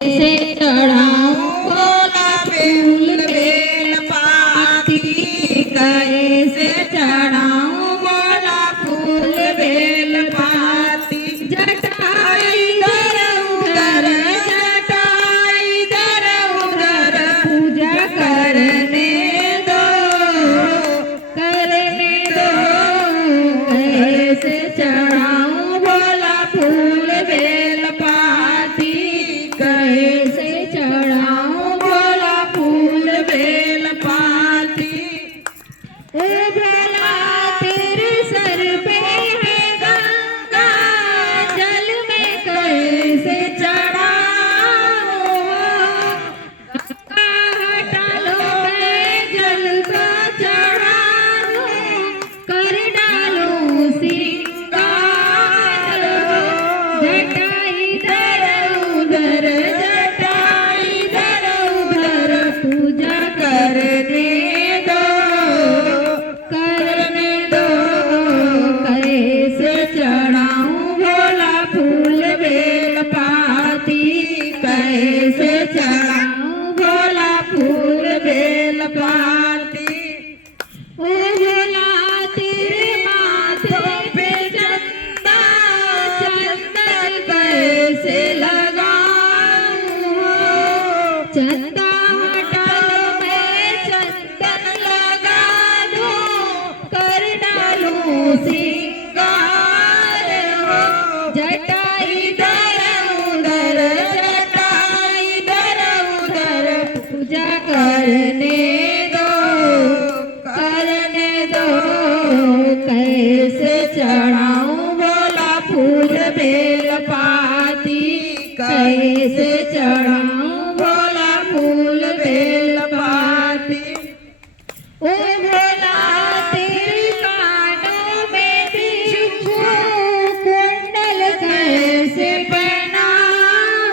से चढ़ाऊं भोला फूल बेल पाती, कैसे चढ़ाऊं भोला फूल बेल पाती। जटाई दर उधर, जटाई दर उधर, पूजा करने दो, करने दो। कैसे चढ़ाऊं भोला फूल बेल पाती, कैसे चढ़ाऊं भोला फूल बेल पाती। ओ भोला तेरे सर पे है गंगा जल में कैसे चढ़ाऊं, गंगा हटा लो मैं जल का चढ़ाऊं, कर डालूं सिंगार। जटाई दर उधर, जटाई दर उधर, पूजा करने दो, करने दो। कैसे चढ़ाऊं भोला फूल बेल पाती, कैसे चढ़ाऊं भोला फूल बेल पाती। ओ भोला तेरे माथे पे चंदा, चंदन कैसे लगाऊं, चंदा हटा लो मैं चंदन लगा दूं, कर डालूं सिंगार। जटाई दर उधर, जटाई दर उधर, पूजा करने दो, करने दो। कैसे चढ़ाऊं भोला फूल बेल पाती, कैसे चढ़ाऊं भोला फूल बेल पाती। ओ भोला तेरे कानों में बिच्छू कुंडल कैसे पहनाऊं,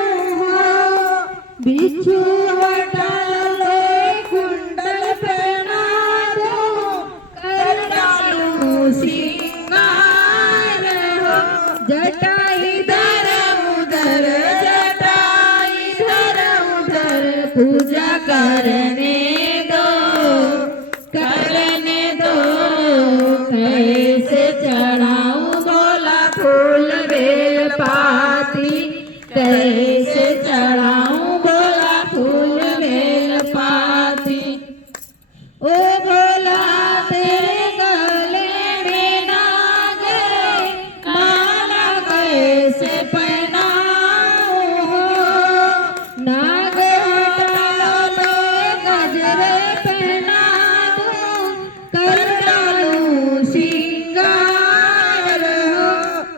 बिच्छू हटा लो कुंडल पहना दो, कर डालूं सिंगार। जटाई दर उधर, जटाई दर उधर, पूजा करने दो, करने दो। कैसे चढ़ाऊं भोला फूल बेल पाती, कैसे चढ़ाऊं भोला फूल बेल पाती। ओ भोला तेरे गले में नाग माला कैसे पहनाऊं, नाग हटा लो गजरे पहना दूं, कर डालूं सिंगार।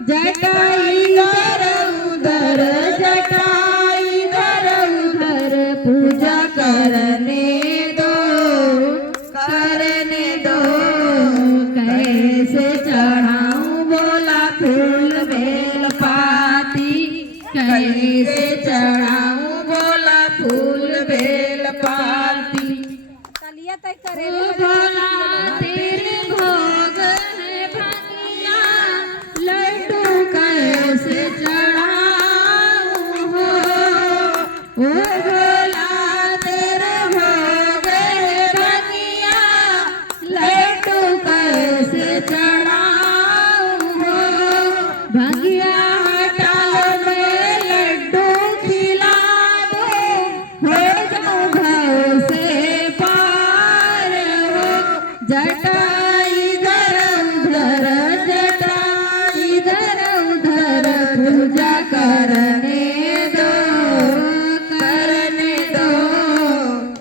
जटाई दर उधर, जटाई दर उधर, पूजा करने दो, करने दो। कैसे चढ़ाऊं भोला फूल बेल पाती, कैसे चढ़ाऊं भोला फूल बेल पाती। ओ भोला तेरे भोग है भंगिया, लड्डू कैसे चढ़ाऊं हो। ओ भोला तेरे भोग है भंगिया, लड्डू कैसे चढ़ाऊं हो। भंगिया हटा लो मैं लड्डू खिला दूं, हो जाऊं भव से पार हो। जटाई दर उधर, जटाई दर उधर, पूजा करने दो, करने दो।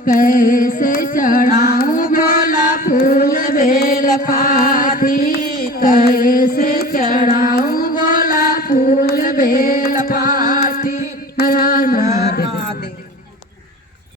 कैसे चढ़ाऊं भोला फूल बेल पाती, कैसे चढ़ाऊं भोला फूल बेल पाती।